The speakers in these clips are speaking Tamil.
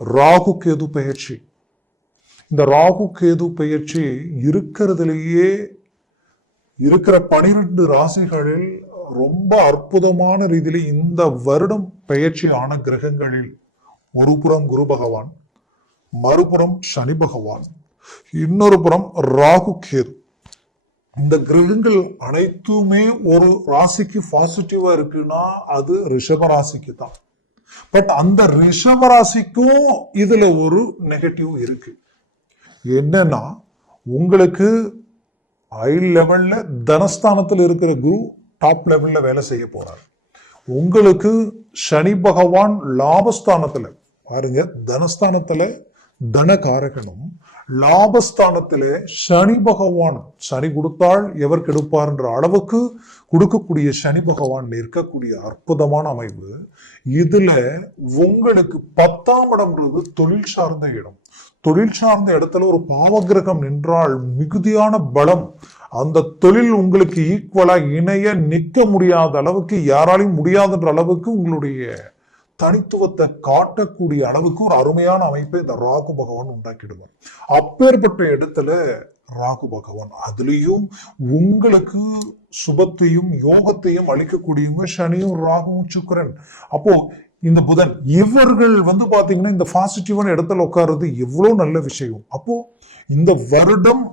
ராகு கேது பெயர்ச்சி. இந்த ராகு கேது பெயர்ச்சி இருக்கிறதுலேயே இருக்கிற 12 ராசிகளில் ரொம்ப அற்புதமான ரீதியில இந்த வருடம் பெயர்ச்சி ஆன கிரகங்களில் ஒரு புறம் குரு பகவான், மறுபுறம் சனி பகவான், இன்னொரு புறம் ராகு கேது. இந்த கிரகங்கள் அனைத்துமே ஒரு ராசிக்கு பாசிட்டிவா இருக்குன்னா அது ரிஷப ராசிக்கு தான். பட் அந்த ரிஷப ராசிக்கும் இதுல ஒரு நெகட்டிவ் இருக்கு. என்னன்னா, உங்களுக்கு ஹை லெவல்ல தனஸ்தானத்தில் இருக்கிற குரு டாப் லெவல்ல வேலை செய்ய போறாரு. உங்களுக்கு சனி பகவான் லாபஸ்தானத்துல பாருங்க, தனஸ்தானத்துல தனகாரகனும், லாபஸ்தானத்திலே சனி பகவான், சனி கொடுத்தால் எவர் கெடுப்பார் என்ற அளவுக்கு கொடுக்கக்கூடிய சனி பகவான் இருக்கக்கூடிய அற்புதமான அமைப்பு. இதுல உங்களுக்கு 10ஆம் இடம்ன்றது தொழில் சார்ந்த இடம். தொழில் சார்ந்த இடத்துல ஒரு பாவகிரகம் நின்றால் மிகுதியான பலம். அந்த தொழில் உங்களுக்கு ஈக்குவலா இணைய நிற்க முடியாத அளவுக்கு, யாராலையும் முடியாதுன்ற அளவுக்கு உங்களுடைய தனித்துவத்தை காட்டக்கூடிய அளவுக்கு ஒரு அருமையான அமைப்பை இந்த ராகு பகவான் உண்டாக்கிடுவார். அப்பேற்பட்ட இடத்துல ராகு பகவான், அதுலயும் உங்களுக்கு சுபத்தையும் யோகத்தையும் அளிக்கக்கூடியவங்க சனியும் ராகுவும் சுக்கிரன். அப்போ இந்த புதன், இவர்கள் பாத்தீங்கன்னா இந்த பாசிட்டிவான இடத்துல உட்கார்றது எவ்வளவு நல்ல விஷயம். அப்போ இந்த வருடம்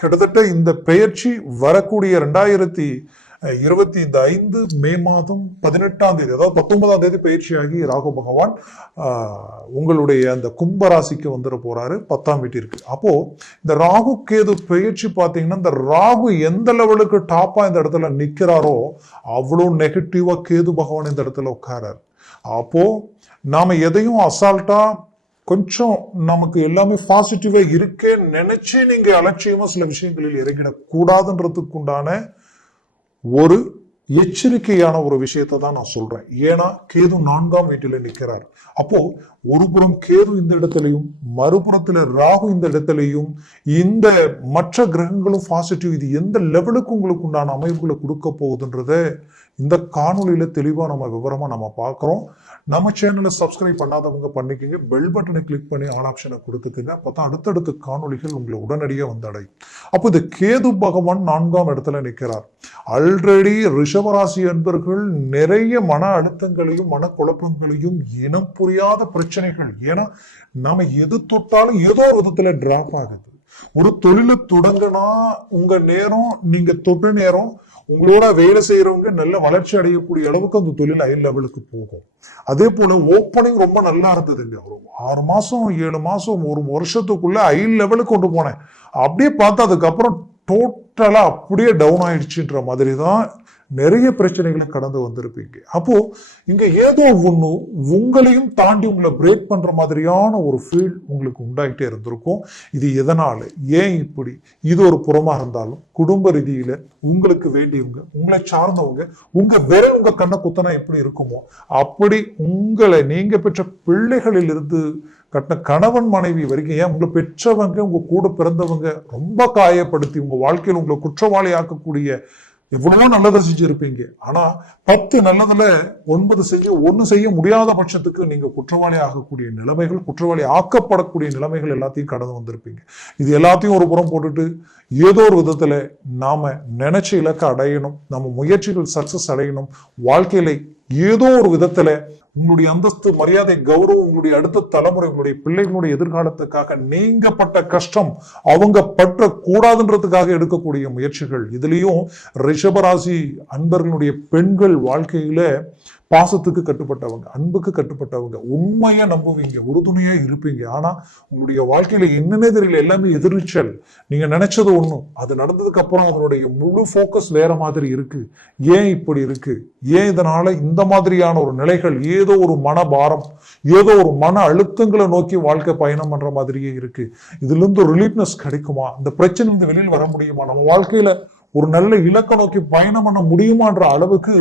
கிட்டத்தட்ட இந்த பெயர்ச்சி வரக்கூடிய 2025 மே மாதம் 18ஆம் தேதி, அதாவது 19ஆம் தேதி பயிற்சியாகி ராகு பகவான் உங்களுடைய அந்த கும்பராசிக்கு வந்துட போறாரு, 10ஆம் வீட்டிற்கு. அப்போ இந்த ராகு கேது பயிற்சி பாத்தீங்கன்னா, இந்த ராகு எந்த லெவலுக்கு டாப்பா இந்த இடத்துல நிக்கிறாரோ அவ்வளவு நெகட்டிவா கேது பகவான் இந்த இடத்துல உட்காராரு. அப்போ நாம எதையும் அசால்ட்டா கொஞ்சம் நமக்கு எல்லாமே பாசிட்டிவா இருக்கே நினைச்சு நீங்க அலட்சியமா சில விஷயங்களில் இறங்கிடக்கூடாதுன்றதுக்கு உண்டான ஒரு எச்சரிக்கையான ஒரு விஷயத்தை தான் நான் சொல்றேன். ஏன்னா கேது 4ஆம் வீட்டில நிற்கிறார். அப்போ ஒரு புறம் கேது இந்த இடத்துலையும், மறுபுறத்துல ராகு இந்த இடத்துலையும், இந்த மற்ற கிரகங்களும் பாசிட்டிவ். இது எந்த லெவலுக்கு உங்களுக்கு உண்டான அமைப்புகளை கொடுக்க போகுதுன்றத இந்த காணொலியில தெளிவா நம்ம விவரமா நம்ம பார்க்கிறோம். நம்ம சேனலை சப்ஸ்கிரைப் பண்ணாதவங்க பண்ணிக்கோங்க, பெல் பட்டனை கிளிக் பண்ணி ஆல் ஆப்ஷனை கொடுத்துக்குங்க. அப்பதான் அடுத்தடுத்த காணொலிகள் உங்களை உடனடியாக வந்தடையும். அப்போ இந்த கேது பகவான் 4ஆம் இடத்துல நிற்கிறார். ஆல்ரெடி ரிஷபராசி அன்பர்கள் நிறைய மன அழுத்தங்களையும் மனக்குழப்பங்களையும், இனம் புரியாத பிரச்சனைகள். ஏன்னா நாம எது தொட்டாலும் ஏதோ ஒரு விதத்துல டிராப் ஆகுது. ஒரு தொழிலை தொடங்கினா உங்க நேரம், நீங்க தொட்ட நேரம், உங்களோட வேலை செய்யறவங்க நல்ல வளர்ச்சி அடையக்கூடிய அளவுக்கு அந்த தொழில் ஹை லெவலுக்கு போகும். அதே போல ஓப்பனிங் ரொம்ப நல்லா இருந்ததுங்க. ஒரு 6 மாசம் 7 மாசம் ஒரு வருஷத்துக்குள்ள ஹை லெவலுக்கு கொண்டு போனேன். அப்படியே பார்த்தா அதுக்கப்புறம் டோட்டலா அப்படியே டவுன் ஆயிடுச்சுன்ற மாதிரி தான் நிறைய பிரச்சனைகளை கடந்து வந்திருப்பீங்க. அப்போ இங்க ஏதோ ஒண்ணு உங்களையும் தாண்டி உங்களை பிரேக் பண்ற மாதிரியான ஒரு ஃபீல் உங்களுக்கு உண்டாகிட்டே இருந்திருக்கும். இது எதனால, ஏன் இப்படி? இது ஒரு புறமா இருந்தாலும் குடும்ப ரீதியில உங்களுக்கு வேண்டியவங்க, உங்களை சார்ந்தவங்க, உங்க விரல் உங்க கண்ணை குத்தனா எப்படி இருக்குமோ அப்படி உங்களை நீங்க பெற்ற பிள்ளைகளில் இருந்து கட்டின கணவன் மனைவி வரைக்கும், ஏன் உங்களை பெற்றவங்க, உங்க கூட பிறந்தவங்க ரொம்ப காயப்படுத்தி உங்க வாழ்க்கையில் உங்களை குற்றவாளி ஆக்கக்கூடிய எவ்வளவோ நல்லதை செஞ்சிருப்பீங்க. ஆனா 10 நல்லதுல 9 செஞ்சு 1 செய்ய முடியாத பட்சத்துக்கு நீங்க குற்றவாளி ஆகக்கூடிய நிலைமைகள், குற்றவாளி ஆக்கப்படக்கூடிய நிலைமைகள் எல்லாத்தையும் கடந்து வந்திருப்பீங்க. இது எல்லாத்தையும் ஒரு புறம் போட்டுட்டு ஏதோ ஒரு விதத்துல நாம நினைச்ச இலக்கை அடையணும், நம்ம முயற்சிகள் சக்சஸ் அடையணும், வாழ்க்கையில ஏதோ ஒரு விதத்துல உங்களுடைய அந்தஸ்து, மரியாதை, கௌரவம், உங்களுடைய அடுத்த தலைமுறை, உங்களுடைய பிள்ளைகளுடைய எதிர்காலத்துக்காக நீங்கப்பட்ட கஷ்டம் அவங்க பற்ற கூடாதுன்றதுக்காக எடுக்கக்கூடிய முயற்சிகள். இதுலயும் ரிஷபராசி அன்பர்களுடைய பெண்கள் வாழ்க்கையில பாசத்துக்கு கட்டுப்பட்டவங்க, அன்புக்கு கட்டுப்பட்டவங்க, உண்மையா நம்புவீங்க, உறுதுணையா இருப்பீங்க. ஆனா உங்களுடைய வாழ்க்கையில என்னன்னே தெரியல, எல்லாமே எதிர்ச்சல். நீங்க நினைச்சது ஒண்ணும், அது நடந்ததுக்கு அப்புறம் அதனுடைய முழு போக்கஸ் வேற மாதிரி இருக்கு. ஏன் இப்படி இருக்கு? ஏன் இதனால இந்த மாதிரியான ஒரு நிலைகள்? ஏதோ ஒரு மனபாரம், ஏதோ ஒரு மன அழுத்தங்களை நோக்கி வாழ்க்கை பயணம் பண்ற மாதிரியே இருக்கு. இதுல இருந்து ரிலீஃப்னஸ் கிடைக்குமா? இந்த பிரச்சனை இருந்து வெளியில் வர முடியுமா? நம்ம வாழ்க்கையில ஒரு நல்ல இலக்கை நோக்கி பயணம் பண்ண முடியுமான்ற அளவுக்கு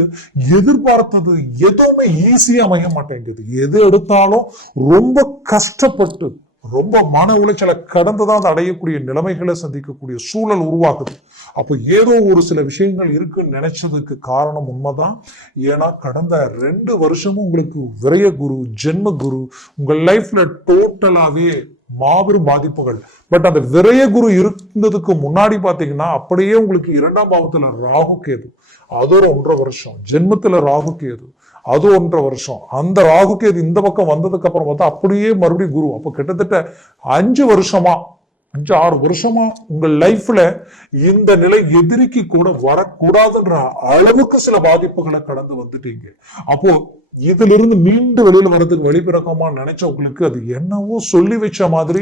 எதிர்பார்த்தது எதுவுமே ஈஸியா அமைய மாட்டேங்குது. எது எடுத்தாலும் ரொம்ப கஷ்டப்பட்டு ரொம்ப மன உளைச்சலை கடந்துதான் அதை அடையக்கூடிய நிலைமைகளை சந்திக்கக்கூடிய சூழல் உருவாகுது. அப்போ ஏதோ ஒரு சில விஷயங்கள் இருக்குன்னு நினைச்சதுக்கு காரணம் உண்மைதான். ஏன்னா கடந்த 2 வருஷமும் உங்களுக்கு விரய குரு, ஜென்ம குரு உங்கள் லைஃப்ல டோட்டலாவே மாபெரும் பாதிப்புகள். பட் அந்த விரய குரு இருந்ததுக்கு முன்னாடி பாத்தீங்கன்னா அப்படியே உங்களுக்கு 2ஆம் பாவத்துல ராகு கேது, அது ஒரு 1.5 வருஷம். ஜென்மத்துல ராகு கேது, அது 1.5 வருஷம். அந்த ராகு கேது இந்த பக்கம் வந்ததுக்கு அப்புறம் பார்த்தா அப்படியே மறுபடியும் குரு. அப்ப கிட்டத்தட்ட 5 வருஷமா 5-6 வருஷமா உங்கள் லைஃப்ல இந்த நிலை எதிரிக்கு கூட வரக்கூடாதுன்ற அளவுக்கு சில பாதிப்புகளை கடந்து வந்துட்டீங்க. அப்போ இதுல இருந்து மீண்டு வெளியில வர்றதுக்கு வழிபிறக்கமா நினைச்சவங்களுக்கு அது என்னவோ சொல்லி வச்ச மாதிரி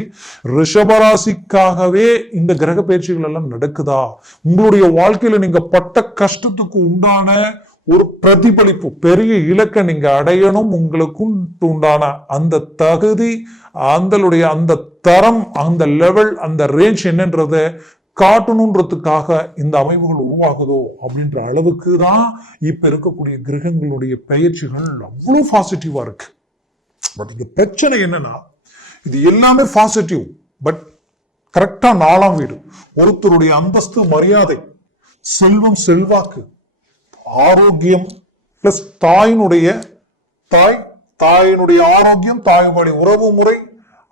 ரிஷபராசிக்காகவே இந்த கிரக பயிற்சிகள் எல்லாம் நடக்குதா, உங்களுடைய வாழ்க்கையில நீங்க பட்ட கஷ்டத்துக்கு உண்டான ஒரு பிரதிபலிப்பு, பெரிய இலக்கை நீங்க அடையணும், உங்களுக்கும் உண்டான அந்த தகுதி, அந்த தரம், அந்த லெவல், அந்த ரேஞ்ச் என்னன்றத காட்டணுன்றதுக்காக இந்த அமைப்புகள் உருவாகுதோ அப்படின்ற அளவுக்கு தான் இப்ப இருக்கக்கூடிய கிரகங்களுடைய பயிற்சிகள் அவ்வளவு பாசிட்டிவா இருக்கு. பட் இங்க பிரச்சனை என்னன்னா இது எல்லாமே பாசிட்டிவ், பட் கரெக்டா 4ஆம் வீடு ஒருத்தருடைய அந்தஸ்து, மரியாதை, செல்வம், செல்வாக்கு, ஆரோக்கியம் பிளஸ் தாயினுடைய ஆரோக்கியம், தாயுடைய உறவு முறை,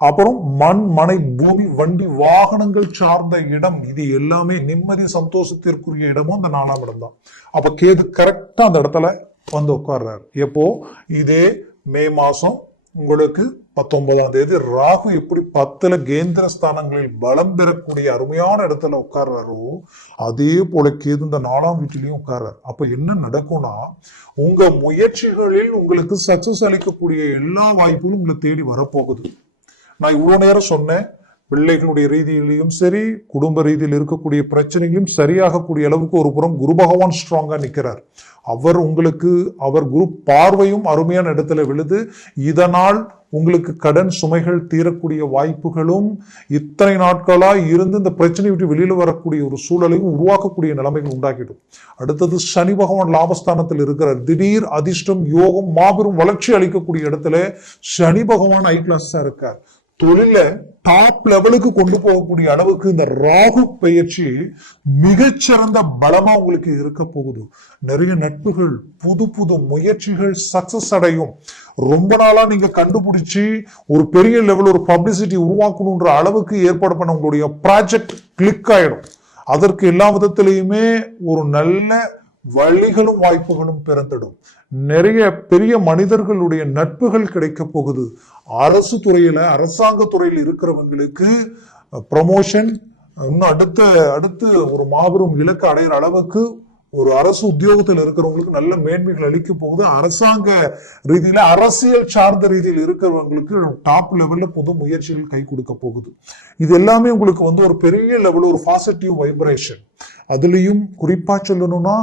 அப்புறம் மண், மனை, பூமி, வண்டி, வாகனங்கள் சார்ந்த இடம், இது எல்லாமே நிம்மதி சந்தோஷத்திற்குரிய இடமும் அந்த 4ஆம் இடம் தான். அப்ப கேது கரெக்டா அந்த இடத்துல வந்து உட்கார்றாரு. எப்போ? இதே மே மாசம் உங்களுக்கு 19ஆம் தேதி ராகு எப்படி 10ல கேந்திர ஸ்தானங்களில் பலம் பெறக்கூடிய அருமையான இடத்துல உட்கார்றாரோ அதே போல கேது இந்த 4ஆம் வீட்டிலையும் உட்கார்றாரு. அப்ப என்ன நடக்கும்னா உங்க முயற்சிகளில் உங்களுக்கு சக்சஸ் அளிக்கக்கூடிய எல்லா வாய்ப்புகளும் உங்களை தேடி வரப்போகுது. நான் இவ்வளவு நேரம் சொன்னேன், பிள்ளைகளுடைய ரீதியிலையும் சரி, குடும்ப ரீதியில் இருக்கக்கூடிய பிரச்சனைகளும் சரியாகக்கூடிய அளவுக்கு ஒரு புறம் குரு பகவான் ஸ்ட்ராங்கா நிற்கிறார். அவர் குரு பார்வையும் அருமையான இடத்துல விழுது. இதனால் உங்களுக்கு கடன் சுமைகள் தீரக்கூடிய வாய்ப்புகளும், இத்தனை நாட்களா இருந்து இந்த பிரச்சனை விட்டு வெளியில வரக்கூடிய ஒரு சூழலையும் உருவாக்கக்கூடிய நிலைமைகள் உண்டாக்கிடும். அடுத்தது சனி பகவான் லாபஸ்தானத்தில் இருக்கிறார். திடீர் அதிர்ஷ்டம், யோகம், மாபெரும் வளர்ச்சி அளிக்கக்கூடிய இடத்துல சனி பகவான் ஹை கிளாஸா இருக்கார். தொழில டாப் லெவலுக்கு கொண்டு போகக்கூடிய அளவுக்கு இந்த ராகு பயிற்சி மிகச்சிறந்த பலமா உங்களுக்கு இருக்க போகுது. நிறைய நட்புகள், புது புது முயற்சிகள் சக்சஸ் அடையும். ரொம்ப நாளா நீங்க கண்டுபிடிச்சு ஒரு பெரிய லெவல் ஒரு பப்ளிசிட்டி உருவாக்கணும்ன்ற அளவுக்கு ஏற்பாடு பண்ண உங்களுடைய ப்ராஜெக்ட் கிளிக் ஆயிடும். அதற்கு எல்லா விதத்திலையுமே ஒரு நல்ல வழிகளும் வாய்ப்புகளும் பிறந்திடும். நிறைய பெரிய மனிதர்களுடைய நட்புகள் கிடைக்க போகுது. அரசு துறையில, அரசாங்க துறையில் இருக்கிறவங்களுக்கு ப்ரமோஷன், இன்னும் அடுத்து ஒரு மாபெரும் இலக்கு அடைகிற அளவுக்கு ஒரு அரசு உத்தியோகத்தில் இருக்கிறவங்களுக்கு நல்ல மேன்மைகள் அளிக்க போகுது. அரசாங்க ரீதியில, அரசியல் சார்ந்த ரீதியில் இருக்கிறவங்களுக்கு டாப் லெவல்ல புது முயற்சிகள் கை கொடுக்க போகுது. இது எல்லாமே உங்களுக்கு ஒரு பெரிய லெவல் ஒரு பாசிட்டிவ் வைப்ரேஷன். அதுலயும் குறிப்பா சொல்லணும்னா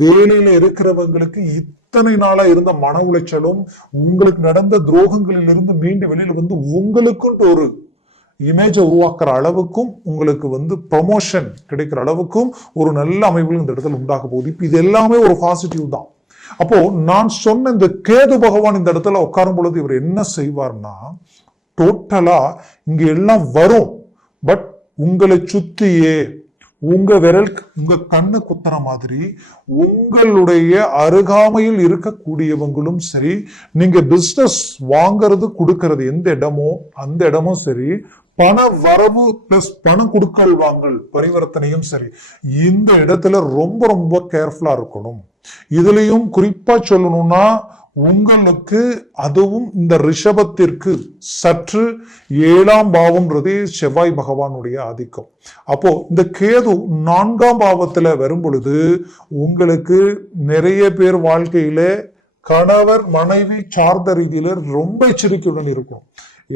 வேலையில இருக்கிறவங்களுக்கு இத்தனை நாளா இருந்த மன உளைச்சலும், உங்களுக்கு நடந்த துரோகங்களில் இருந்து மீண்டு வெளியில உங்களுக்கும் ஒரு இமேஜை உருவாக்குற அளவுக்கும், உங்களுக்கு ப்ரமோஷன் கிடைக்கிற அளவுக்கும் ஒரு நல்ல அமைப்புகள் இந்த இடத்துல உண்டாக்க போகுது. இப்ப இது எல்லாமே ஒரு பாசிட்டிவ் தான். அப்போ நான் சொன்ன இந்த கேது பகவான் இந்த இடத்துல உட்காரும் பொழுது இவர் என்ன செய்வார்னா, டோட்டலா இங்க எல்லாம் வரும், பட் உங்களை சுத்தியே உங்க கண்ணு குத்துற மாதிரி உங்களுடைய அருகாமையில் இருக்கக்கூடியவங்களும் சரி, நீங்க பிசினஸ் வாங்கறது கொடுக்கறது எந்த இடமோ அந்த இடமும் சரி, பண வரவு பிளஸ் பணம் கொடுக்கல் வாங்கல் பரிவர்த்தனையும் சரி, இந்த இடத்துல ரொம்ப ரொம்ப கேர்ஃபுல்லா இருக்கணும். இதுலயும் குறிப்பா சொல்லணும்னா உங்களுக்கு, அதுவும் இந்த ரிஷபத்திற்கு சற்று 7ஆம் பாவம்ன்றதே செவ்வாய் பகவானுடைய ஆதிக்கம். அப்போ இந்த கேது 4ஆம் பாவத்துல வரும் பொழுது உங்களுக்கு நிறைய பேர் வாழ்க்கையில கணவர் மனைவி சார்ந்த ரீதியில ரொம்ப எச்சரிக்கையுடன் இருக்கும்.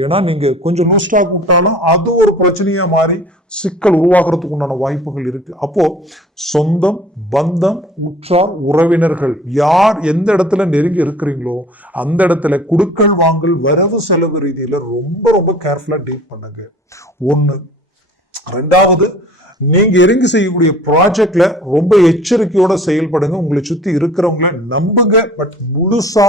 ஏன்னா நீங்க கொஞ்சம் லூஸ்டாக் விட்டாலும் அது ஒரு பிரச்சனையா மாறி சிக்கல் உருவாக்குறதுக்கு உண்டான வாய்ப்புகள் இருக்கு. அப்போ சொந்தம், பந்தம், உற்றார், உறவினர்கள் யார் எந்த இடத்துல நெருங்கி இருக்கிறீங்களோ அந்த இடத்துல குடுக்கல் வாங்கல், வரவு செலவு ரீதியில ரொம்ப ரொம்ப கேர்ஃபுல்லா டீல் பண்ணுங்க. 1. 2வது, நீங்க இறங்கி செய்யக்கூடிய ப்ராஜெக்ட்ல ரொம்ப எச்சரிக்கையோட செயல்படுங்க. உங்களை சுத்தி இருக்கிறவங்கள நம்புங்க, பட் முழுசா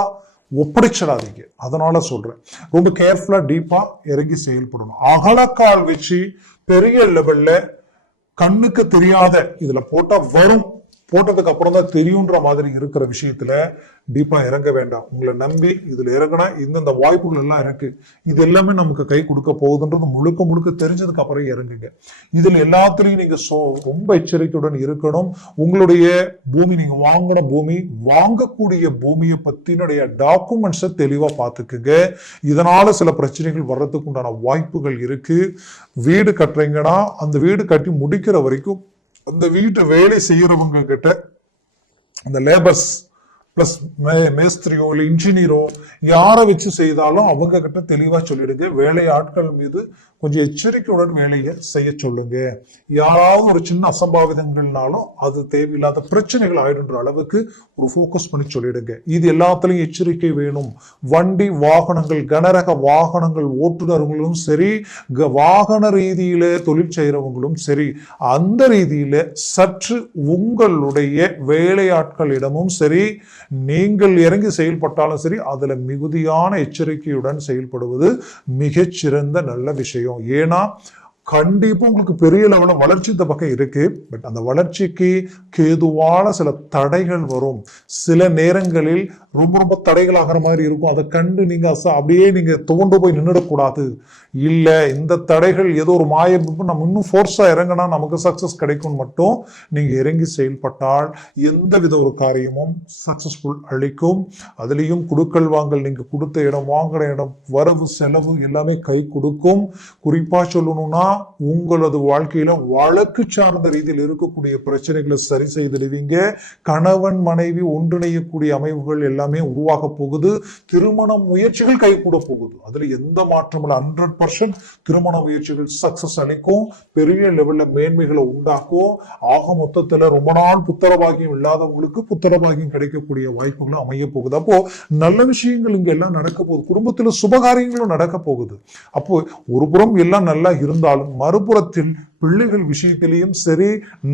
ஒப்படைச்சிடாதீங்க. அதனால சொல்றேன், ரொம்ப கேர்ஃபுல்லா டீப்பா இறங்கி செயல்படணும். அகலக்கால் வச்சு பெரிய லெவல்ல கண்ணுக்கு தெரியாத இதுல போட்டா வரும், போட்டதுக்கு அப்புறம் தான் தெரியுன்ற மாதிரி இருக்கிற விஷயத்துல டீப்பா இறங்க வேண்டாம். உங்களை நம்பி இதுல இறங்கினா இந்தந்த வாய்ப்புகள் எல்லாம் இருக்கு, இது எல்லாமே நமக்கு கை கொடுக்க போகுதுன்றது முழுக்க முழுக்க தெரிஞ்சதுக்கு அப்புறம் இறங்குங்க. இதுல எல்லாத்துலயும் நீங்க ரொம்ப எச்சரிக்கையுடன் இருக்கணும். உங்களுடைய பூமி, நீங்க வாங்கின பூமி, வாங்கக்கூடிய பூமியை பத்தினுடைய டாக்குமெண்ட்ஸை தெளிவா பார்த்துக்குங்க. இதனால சில பிரச்சனைகள் வர்றதுக்கு உண்டான வாய்ப்புகள் இருக்கு. வீடு கட்டுறீங்கன்னா அந்த வீடு கட்டி முடிக்கிற வரைக்கும் அந்த வீட்டை வேலை செய்யறவங்க கிட்ட, அந்த லேபர்ஸ் பிளஸ் மேஸ்திரியோ இல்லை இன்ஜினியரோ யாரை வச்சு செய்தாலும் அவங்க கிட்ட தெளிவா சொல்லிடுங்க. வேலை ஆட்கள் மீது கொஞ்சம் எச்சரிக்கையுடன் வேலையை செய்ய சொல்லுங்க. யாராவது ஒரு சின்ன அசம்பாவிதங்கள்னாலும் அது தேவையில்லாத பிரச்சனைகள் ஆயிடுன்ற அளவுக்கு ஒரு ஃபோக்கஸ் பண்ணி சொல்லிடுங்க. இது எல்லாத்துலயும் எச்சரிக்கை வேணும். வண்டி வாகனங்கள், கனரக வாகனங்கள் ஓட்டுநர்களும் சரி, வாகன ரீதியில தொழில் செய்யறவங்களும் சரி, அந்த ரீதியில சற்று உங்களுடைய வேலையாட்களிடமும் சரி, நீங்கள் இறங்கி செயல்பட்டாலும் சரி, அதுல மிகுதியான எச்சரிக்கையுடன் செயல்படுவது மிகச்சிறந்த நல்ல விஷயம். ஏன்னா கண்டிப்பா உங்களுக்கு பெரிய லெவல்ல வளர்ச்சி இந்த பக்கம் இருக்கு. பட் அந்த வளர்ச்சிக்கு கேதுவான சில தடைகள் வரும். சில நேரங்களில் ரொம்ப ரொம்ப தடைகள் ஆகிற மாதிரி இருக்கும். அதை கண்டு நீங்க அப்படியே நீங்க துவண்டு போய் நின்றுடக்கூடாது. இல்ல இந்த தடைகள் ஏதோ ஒரு நம்ம இன்னும் ஃபோர்ஸா இறங்கினா நமக்கு சக்சஸ் கிடைக்கும் மட்டும் நீங்க இறங்கி செயல்பட்டால் எந்த வித ஒரு காரியமும் சக்சஸ்ஃபுல் அளிக்கும். அதுலயும் குடுக்கல் வாங்கல், நீங்க கொடுத்த இடம், வாங்கின இடம், வரவு செலவு எல்லாமே கை கொடுக்கும். குறிப்பா சொல்லணும்னா உங்களது வாழ்க்கையில வழக்கு சார்ந்த ரீதியில் இருக்கக்கூடிய பிரச்சனைகளை சரி செய்திடுவீங்க. கணவன் மனைவி ஒன்றிணையக்கூடிய அமைப்புகள் எல்லாமே உருவாக போகுது. திருமண முயற்சிகள் கை கூட போகுது. அதுல எந்த மாற்றமும் இல்லை. 100% திருமண முயற்சிகள் சக்சஸ் அளிக்கும். பெரிய லெவல்ல மேன்மைகளை உண்டாக்கும். ஆக மொத்தத்துல ரொம்ப நாள் புத்திரபாகியம் இல்லாதவங்களுக்கு புத்திரபாகியம் கிடைக்கக்கூடிய வாய்ப்புகளும் அமைய போகுது. அப்போ நல்ல விஷயங்கள் இங்க எல்லாம் நடக்க போகுது. குடும்பத்துல சுபகாரியங்களும் நடக்க போகுது. அப்போ ஒரு புறம் எல்லாம் நல்லா இருந்தாலும் மறுபுறத்தில் பிள்ளைகள் விஷயத்திலையும் சரி,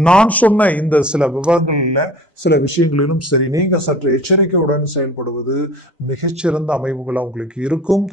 நான் சொன்ன இந்த சில விவரங்கள்ல சில விஷயங்களிலும் சரி, நீங்க சற்று எச்சரிக்கையுடன் செயல்படுவது மிகச்சிறந்த அமைவுகளா உங்களுக்கு இருக்கும்.